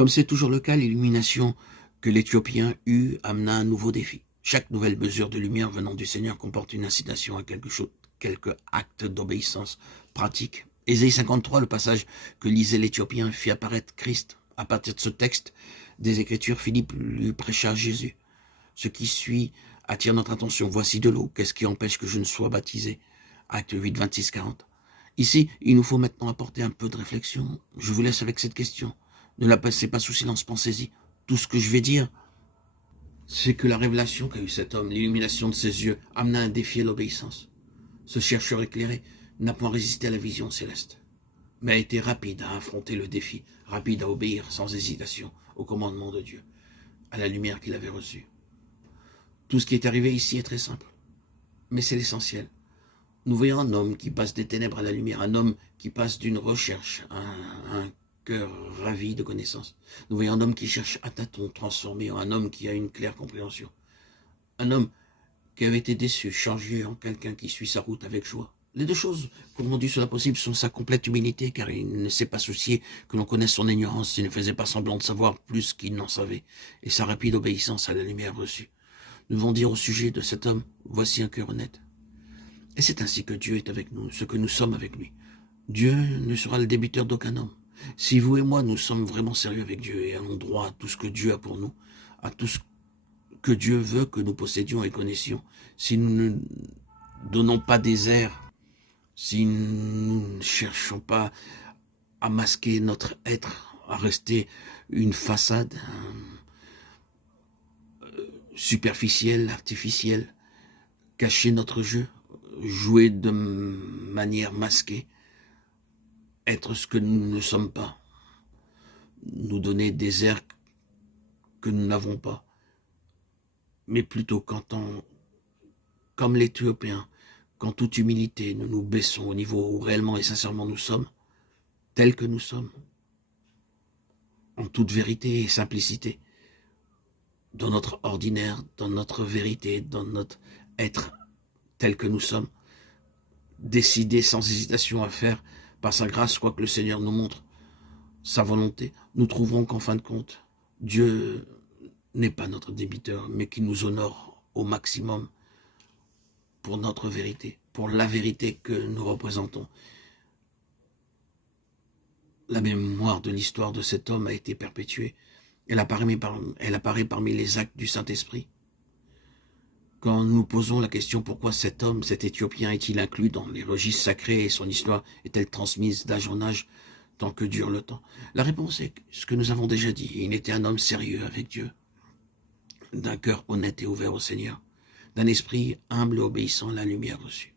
Comme c'est toujours le cas, l'illumination que l'Éthiopien eut amena un nouveau défi. Chaque nouvelle mesure de lumière venant du Seigneur comporte une incitation à quelque chose, quelque acte d'obéissance pratique. Ésaïe 53, le passage que lisait l'Éthiopien, fit apparaître Christ. À partir de ce texte des Écritures, Philippe lui prêcha Jésus. Ce qui suit attire notre attention. Voici de l'eau. Qu'est-ce qui empêche que je ne sois baptisé? Acte 8, 26, 40. Ici, il nous faut maintenant apporter un peu de réflexion. Je vous laisse avec cette question. Ne la passez pas sous silence, pensez-y. Tout ce que je vais dire, c'est que la révélation qu'a eu cet homme, l'illumination de ses yeux, amena un défi à l'obéissance. Ce chercheur éclairé n'a point résisté à la vision céleste, mais a été rapide à affronter le défi, rapide à obéir sans hésitation au commandement de Dieu, à la lumière qu'il avait reçue. Tout ce qui est arrivé ici est très simple, mais c'est l'essentiel. Nous voyons un homme qui passe des ténèbres à la lumière, un homme qui passe d'une recherche à un cœur ravi de connaissance. Nous voyons un homme qui cherche à tâtons, transformé en un homme qui a une claire compréhension. Un homme qui avait été déçu, changé en quelqu'un qui suit sa route avec joie. Les deux choses qui ont rendu cela possible sont sa complète humilité, car il ne s'est pas soucié que l'on connaisse son ignorance, il ne faisait pas semblant de savoir plus qu'il n'en savait, et sa rapide obéissance à la lumière reçue. Nous devons dire au sujet de cet homme, voici un cœur honnête. Et c'est ainsi que Dieu est avec nous, ce que nous sommes avec lui. Dieu ne sera le débiteur d'aucun homme. Si vous et moi, nous sommes vraiment sérieux avec Dieu et allons droit à tout ce que Dieu a pour nous, à tout ce que Dieu veut que nous possédions et connaissions, si nous ne donnons pas des airs, si nous ne cherchons pas à masquer notre être, à rester une façade superficielle, artificielle, cacher notre jeu, jouer de manière masquée, être ce que nous ne sommes pas, nous donner des airs que nous n'avons pas, mais plutôt comme l'Éthiopien, qu'en toute humilité, nous nous baissons au niveau où réellement et sincèrement nous sommes, tels que nous sommes, en toute vérité et simplicité, dans notre ordinaire, dans notre vérité, dans notre être tel que nous sommes, décider sans hésitation à faire, par sa grâce, quoi que le Seigneur nous montre sa volonté, nous trouverons qu'en fin de compte, Dieu n'est pas notre débiteur, mais qui nous honore au maximum pour notre vérité, pour la vérité que nous représentons. La mémoire de l'histoire de cet homme a été perpétuée. Elle apparaît parmi les actes du Saint-Esprit. Quand nous posons la question pourquoi cet homme, cet Éthiopien, est-il inclus dans les registres sacrés et son histoire est-elle transmise d'âge en âge tant que dure le temps? La réponse est ce que nous avons déjà dit. Il était un homme sérieux avec Dieu, d'un cœur honnête et ouvert au Seigneur, d'un esprit humble et obéissant à la lumière reçue.